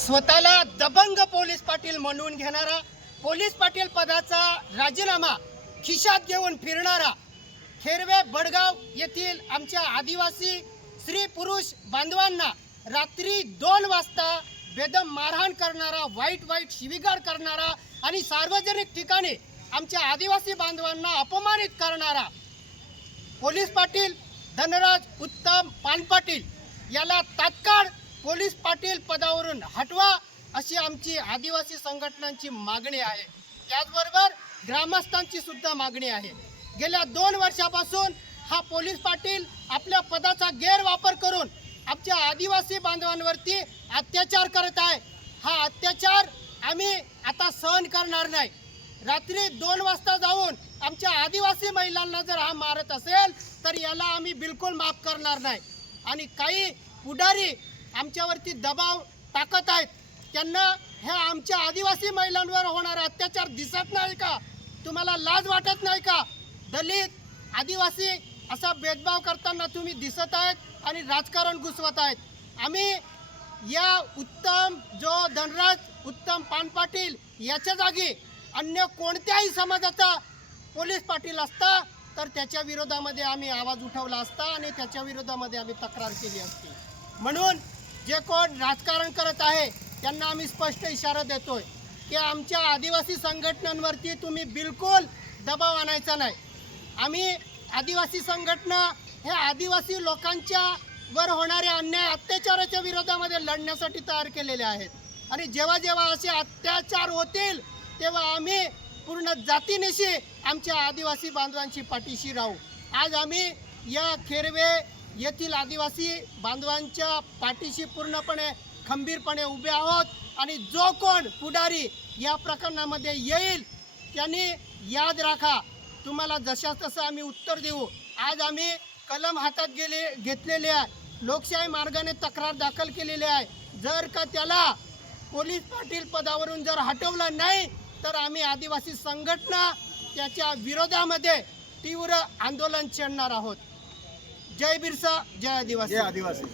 स्वतःला दबंग पोलीस पाटील म्हणून घेणारा पोलीस पाटील पदाचा राजीनामा खिशात घेऊन फिरणारा खेरवे बडगाव येथील आमच्या आदिवासी स्त्री पुरुष बांधवांना रात्री दोन वाजता बेदम मारहाण करणारा वाईट वाईट शिविगाड करणारा आणि सार्वजनिक ठिकाणी आमच्या आदिवासी बांधवांना अपमानित करणारा पोलीस पाटील धनराज उत्तम पानपाटील याला तात्काळ पोलीस पाटील पदावरून हटवा अशी आमची आदिवासी संघटनांची मागणी आहे. त्याचबरोबर ग्रामस्थांची सुद्धा मागणी आहे. गेल्या दोन वर्षापासून हा पोलीस पाटील आपल्या पदाचा गैरवापर करून आमच्या आदिवासी बांधवांवरती अत्याचार करत आहे. हा अत्याचार आम्ही आता सहन करणार नाही. रात्री दोन वाजता जाऊन आमच्या आदिवासी महिलांना जर हा मारत असेल तर याला आम्ही बिलकुल माफ करणार नाही. आणि काही पुढारी आमच्यावरती दबाव टाकत आहेत. त्यांना ह्या आमच्या आदिवासी महिलांवर होणारा अत्याचार दिसत नाही का? तुम्हाला लाज वाटत नाही का? दलित आदिवासी असा भेदभाव करताना तुम्ही दिसत आहेत आणि राजकारण घुसवत आहेत. आम्ही या उत्तम जो धनराज उत्तम पानपाटील याच्या जागी अन्य कोणत्याही समाजाचा पोलीस पाटील असता तर त्याच्या विरोधामध्ये आम्ही आवाज उठवला असता आणि त्याच्या विरोधामध्ये आम्ही तक्रार केली असती. म्हणून जे कोण राजकारण करत आहे त्यांना आम्ही स्पष्ट इशारा देतोय की आमच्या आदिवासी संघटनांवरती तुम्ही बिलकुल दबाव आणायचा नाही. आम्ही आदिवासी संघटना हे आदिवासी लोकांच्या वर होणाऱ्या अन्याय अत्याचाराच्या विरोधामध्ये लढण्यासाठी तयार केलेले आहेत. आणि जेव्हा जेव्हा असे अत्याचार होतील तेव्हा आम्ही पूर्ण जातीनिशी आमच्या आदिवासी बांधवांची पाठीशी राहू. आज आम्ही या खेरवे येथील आदिवासी बांधवांच्या पाठीशी पूर्णपणे खंबीरपणे उभे आहोत आणि जो कोण पुढारी या प्रकरणामध्ये येईल त्यांनी याद राखा. तुम्हाला जशा तसं आम्ही उत्तर देऊ. आज आम्ही कलम हातात गेले घेतलेले आहे. लोकशाही मार्गाने तक्रार दाखल केलेली आहे. जर का त्याला पोलीस पाटील पदावरून जर हटवलं नाही तर आम्ही आदिवासी संघटना त्याच्या विरोधामध्ये तीव्र आंदोलन छेडणार आहोत. जय बिरसा जय आदिवासी. जय आदिवासी.